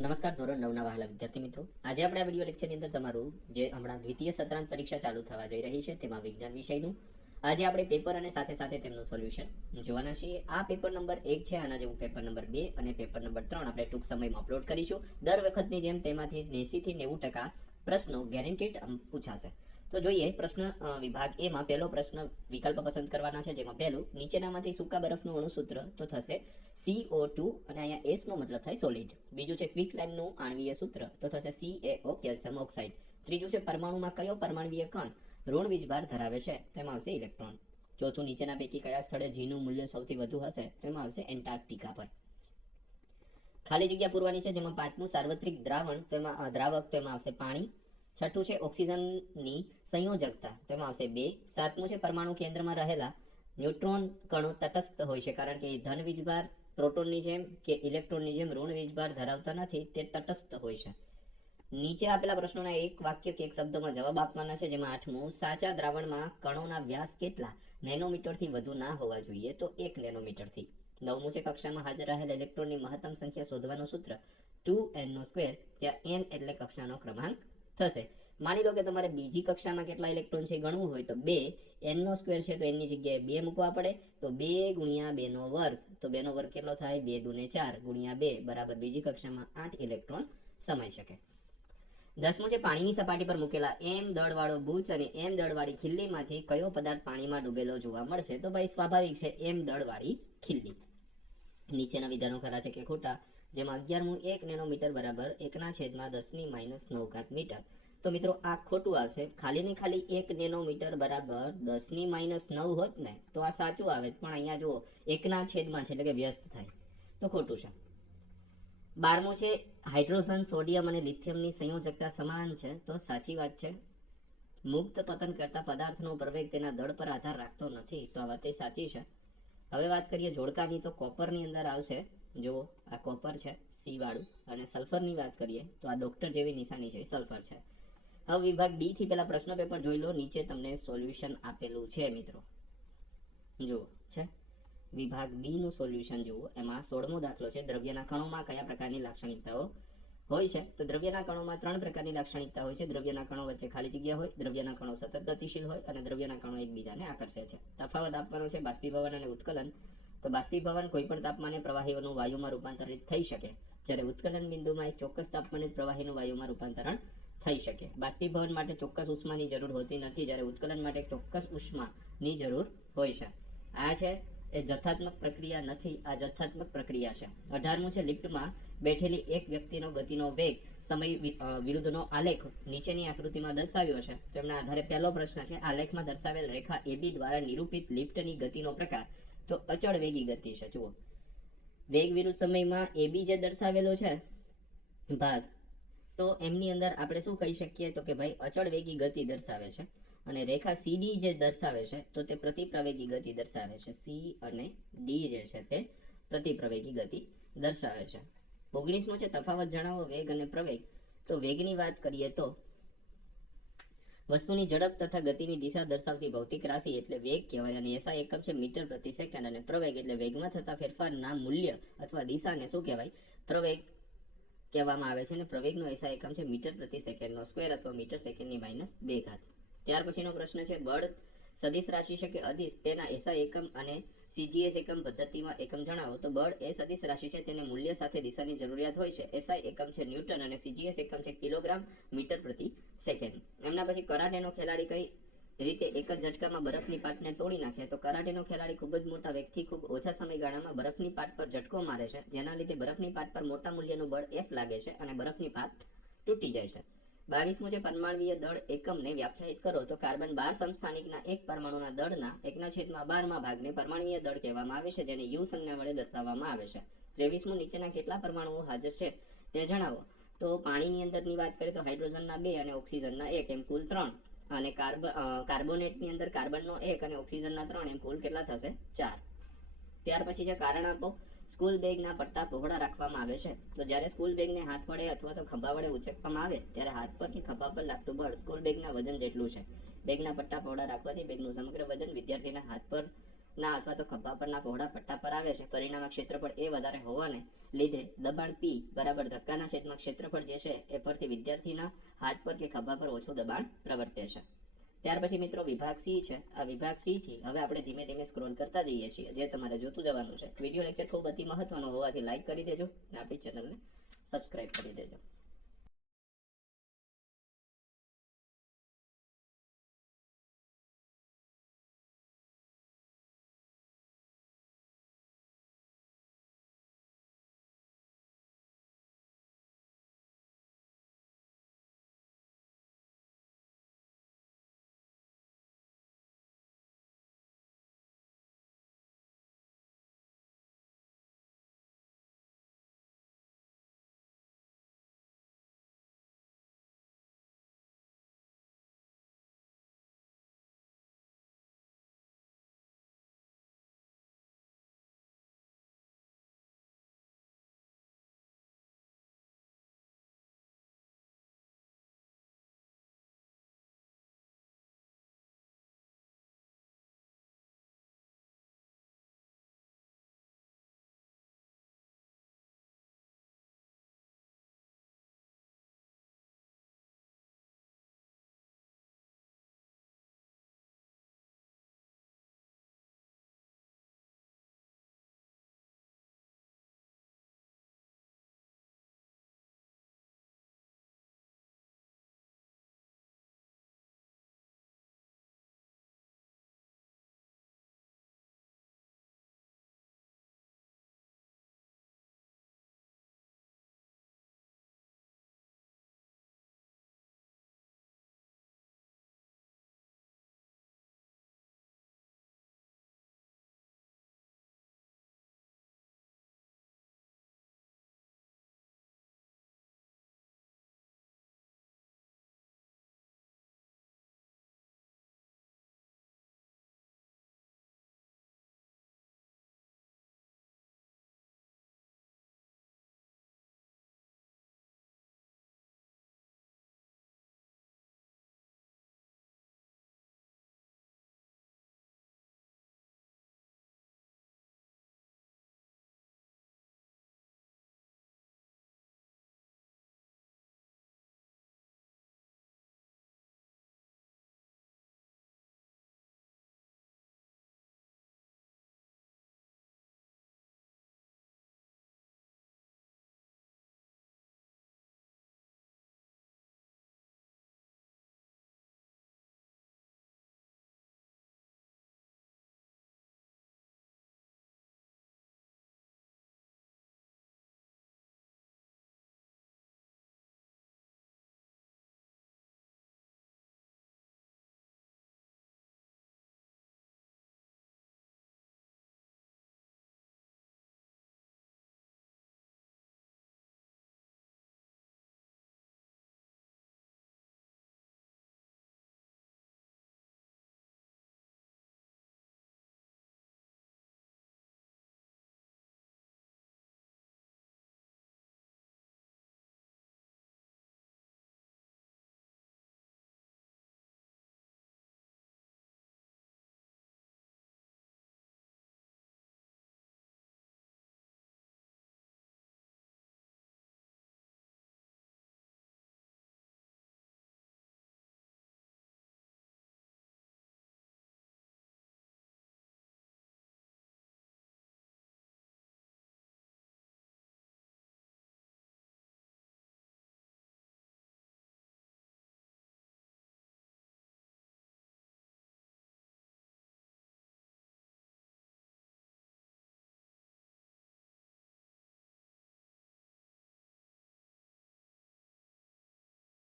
નમસ્કાર ધોરણ 9ના વહાલા વિદ્યાર્થી મિત્રો, આજે આપણે આ વિડિયો લેક્ચરની અંદર તમારું જે હમણાં દ્વિતીય સત્રાંત પરીક્ષા ચાલુ થવા જઈ રહી છે તેમાં વિજ્ઞાન વિષયનું આજે આપણે પેપર અને સાથે સાથે તેમનું સોલ્યુશન જોવાના છીએ. આ પેપર નંબર 1 છે, આના જેવું પેપર નંબર 2 અને પેપર નંબર 3 આપણે ટૂંક સમયમાં અપલોડ કરીશું. દર વખતની જેમ તેમાંથી 80 થી 90% પ્રશ્નો ગેરંટીડ પૂછાશે. તો જોઈએ પ્રશ્ન વિભાગ એ માં પહેલો પ્રશ્ન વિકલ્પ પસંદ કરવાના છે, જેમાં પહેલું નીચેનામાંથી સૂકા બરફનું અણુસૂત્ર તો થશે CO2 અને અહીંયા S નો મતલબ થાય સોલિડ. બીજું છે ક્વિક લાઇમનું આણ્વીય સૂત્ર તો થશે CaO કેલ્શિયમ ઓક્સાઇડ. ત્રીજું છે પરમાણુમાં કયો પરમાણ્વીય કણ ઋણ વીજભાર ધરાવે છે, તેમાં આવશે ઇલેક્ટ્રોન. ચોથું નીચેના પૈકી કયા સ્થળે Gનું મૂલ્ય સૌથી વધુ હશે, તેમાં આવશે એન્ટાર્કટિકા પર. ખાલી જગ્યા પૂરવાની છે, જેમાં પાંચમું સાર્વત્રિક દ્રાવક તેમાં આવશે પાણી. છઠ્ઠું છે ઓક્સિજનની સંયોજકતા, તેમાં આવશે 2. સાતમું છે પરમાણુ કેન્દ્રમાં રહેલા ન્યુટ્રોન કણો તટસ્થ હોય છે, કારણ કે એ ધન વીજભાર પ્રોટોનની જેમ કે ઇલેક્ટ્રોનની જેમ ઋણ વીજભાર ધરાવતા નથી, તે તટસ્થ હોય છે. નીચે આપેલા પ્રશ્નોના એક વાક્ય કે એક શબ્દમાં જવાબ આપવાના છે, જેમાં આઠમું સાચા દ્રાવણમાં કણોના વ્યાસ કેટલા નેનોમીટરથી વધુ ના હોવા જોઈએ, તો 1 નેનોમીટરથી. નવમું છે કક્ષામાં હાજર રહેલ ઇલેક્ટ્રોનની મહત્તમ સંખ્યા શોધવાનું સૂત્ર 2n², જ્યાં n એટલે કક્ષાનો ક્રમાંક થશે. માની લો કે તમારે બીજી કક્ષામાં કેટલા ઇલેક્ટ્રોન છે ગણવું હોય તો 2 n² છે, તો એની જગ્યાએ 2 મૂકવા પડે, તો 2 ગુણ્યા 2 નો વર્ગ, તો 2 નો વર્ગ કેટલો થાય 2 દુને 4 ગુણ્યા 2 બરાબર બીજી કક્ષામાં 8 ઇલેક્ટ્રોન સમાઈ શકે. દસમું છે પાણીની સપાટી પર મૂકેલા m દળવાળો બુચ અને m દળવાળી ખીલ્લીમાંથી કયો પદાર્થ પાણીમાં ડૂબેલો જોવા મળશે, તો ભાઈ સ્વાભાવિક છે m દળવાળી ખીલ્લી. નીચેના વિધાનો ખરા છે કે ખોટા, જેમાં 11મું 1 નેનોમીટર બરાબર 1/10⁻⁹ મીટર. તો મિત્રો આ ખોટું આવશે. ખાલી ને ખાલી 1 નેનોમીટર બરાબર 10⁻⁹ હોત ને તો આ સાચું આવે, પણ અહીંયા જુઓ 1/છ છે એટલે કે વ્યસ્ત થાય, તો ખોટું છે. 12મું છે હાઇડ્રોજન સોડિયમ અને લિથિયમની સંયોજકતા સમાન છે, તો સાચી વાત છે. મુક્ત પતન કરતા પદાર્થનો પ્રવેગ તેના દળ પર આધાર રાખતો નથી, તો આ વાત સાચી છે. હવે વાત કરીએ જોડકાની, તો કોપરની અંદર આવશે, જો આ કોપર છે C વાળું, અને સલ્ફરની વાત કરીએ તો આ ડોક્ટર જેવી નિશાની છે, સલ્ફર છે. હવે વિભાગ ડી થી પેલા પ્રશ્ન પેપર જોઈ લો, નીચે તમને સોલ્યુશન આપેલું છે મિત્રો, જુઓ છે વિભાગ બી નું સોલ્યુશન જુઓ. એમાં 16મો દાખલો છે દ્રવ્યના કણોમાં કયા પ્રકારની લાક્ષણિકતાઓ હોય છે, તો દ્રવ્યના કણોમાં 3 પ્રકારની લાક્ષણિકતા હોય છે. દ્રવ્યના કણો વચ્ચે ખાલી જગ્યા હોય, દ્રવ્યના કણો સતત ગતિશીલ હોય અને દ્રવ્યના કણો એકબીજાને આકર્ષે છે. તફાવત આપવાનો છે બાષ્પીભવન અને ઉત્કલન. તો બાષ્પીભવન કોઈ પણ તાપમાને પ્રવાહીઓનું વાયુમાં રૂપાંતરિત થઈ શકે, જ્યારે ઉત્કલન બિંદુમાં એક ચોક્કસ તાપમાને પ્રવાહીનું વાયુમાં રૂપાંતરણ થઈ શકે. બાષ્પીભવન માટે ચોક્કસ ઉષ્માની જરૂર હોતી નથી, જ્યારે ઉત્કલન માટે ચોક્કસ ઉષ્માની જરૂર હોય છે. આ છે એ જથ્થાત્મક પ્રક્રિયા નથી, આ જથ્થાત્મક પ્રક્રિયા છે. 18મું છે લિફ્ટમાં બેઠેલી એક વ્યક્તિનો ગતિનો વેગ સમય વિરુદ્ધનો આલેખ નીચેની આકૃતિમાં દર્શાવ્યો છે. તેમના આધારે પહેલો પ્રશ્ન છે આલેખમાં દર્શાવેલ રેખા AB દ્વારા નિરૂપિત લિફ્ટની ગતિનો પ્રકાર, તો અચળ વેગી ગતિ છે. જુઓ વેગ વિરુદ્ધ સમયમાં AB જે દર્શાવેલો છે ભાગ, તો એમની અંદર આપણે શું કહી શકીએ, તો કે ભાઈ અચળ વેગી ગતિ દર્શાવે છે. અને રેખા CD જે દર્શાવે છે તો તે પ્રતિપ્રવેગી ગતિ દર્શાવે છે. C અને D જે છે તે પ્રતિપ્રવેગી ગતિ દર્શાવે છે. 19મું છે તફાવત જણાવો વેગ અને પ્રવેગ. તો વેગની વાત કરીએ તો વસ્તુની ઝડપ તથા ગતિની દિશા દર્શાવતી ભૌતિક રાશિ એટલે વેગ કહેવાય, અને SI એકમ છે મીટર પ્રતિ સેકન્ડ, અને પ્રવેગ એટલે વેગમાં થતા ફેરફારના મૂલ્ય અથવા દિશાને શું કહેવાય, પ્રવેગ કહેવામાં આવે છે. અને પ્રવેગનો SI એકમ છે મીટર પ્રતિ સેકન્ડનો સ્ક્વેર અથવા મીટર સેકન્ડની -2. ત્યાર પછીનો પ્રશ્ન છે બળ સદિશ રાશિ છે કે અદિશ, તેના SI એકમ અને CGS એકમ પદ્ધતિમાં એકમ જણાવો. તો બળ એ સદિશ રાશિ છે, તેને મૂલ્ય સાથે દિશાની જરૂરિયાત હોય છે. SI એકમ છે ન્યૂટન અને CGS એકમ છે કિલોગ્રામ મીટર પ્રતિ સેકન્ડ. એમના પછી કરાટેનો ખેલાડી કઈ રીતે એક જ ઝટકામાં બરફની પાટને તોડી નાખે, તો કરાટેનો ખેલાડી ખૂબ જ મોટા વેગથી ખૂબ ઓછા સમયગાળામાં બરફની પાટ પર ઝટકો મારે છે, જેના લીધે બરફની પાટ પર મોટા મૂલ્યનું બળ F લાગે છે અને બરફની પાટ તૂટી જાય છે. 22મું છે પરમાણ્વીય દળ એકમને વ્યાખ્યાયિત કરો. તો કાર્બન 12 સમસ્થાનિકના એક પરમાણુના દળના 1/12 ભાગને પરમાણ્વીય દળ કહેવામાં આવે છે, જેને U સંજ્ઞા વડે દર્શાવવામાં આવે છે. 23મું નીચેના કેટલા પરમાણુઓ હાજર છે તે જણાવો. તો પાણીની અંદરની વાત કરીએ તો હાઇડ્રોજનના 2 અને ઓક્સિજનના 1 એમ કુલ 3, અને કાર્બોનેટની અંદર કાર્બનનો 1 અને ઓક્સિજનના 3 એમ કુલ કેટલા થશે 4. ત્યાર પછી છે કારણ આપો. સ્કૂલ બેગના પટ્ટા પહોળા રાખવામાં આવે છે. તો જ્યારે સ્કૂલ બેગને હાથ વડે અથવા તો ખભા વડે ઉચકવામાં આવે ત્યારે હાથ પર કે ખભા પર લાગતું બળ સ્કૂલ બેગના વજન જેટલું છે. બેગના પટ્ટા પહોળા રાખવાથી બેગનું સમગ્ર વજન વિદ્યાર્થીના હાથ પર ના અથવા તો ખભા પરના પહોળા પટ્ટા પર આવે છે. પરિણામે ક્ષેત્રફળ એ વધારે હોવાને લીધે દબાણ P બરાબર ધક્કાના છેદમાં ક્ષેત્રફળ જે છે એ પરથી વિદ્યાર્થીના હાથ પર કે ખભા પર ઓછું દબાણ પ્રવર્તે છે. ત્યાર પછી મિત્રો વિભાગ C છે. આ વિભાગ C થી હવે આપણે ધીમે ધીમે સ્ક્રોલ કરતા જઈએ છીએ, જે તમારે જોતું જવાનું છે. વિડીયો લેક્ચર ખૂબ અતિ મહત્વનો હોવાથી લાઈક કરી દેજો અને આપણી ચેનલને સબસ્ક્રાઇબ કરી દેજો.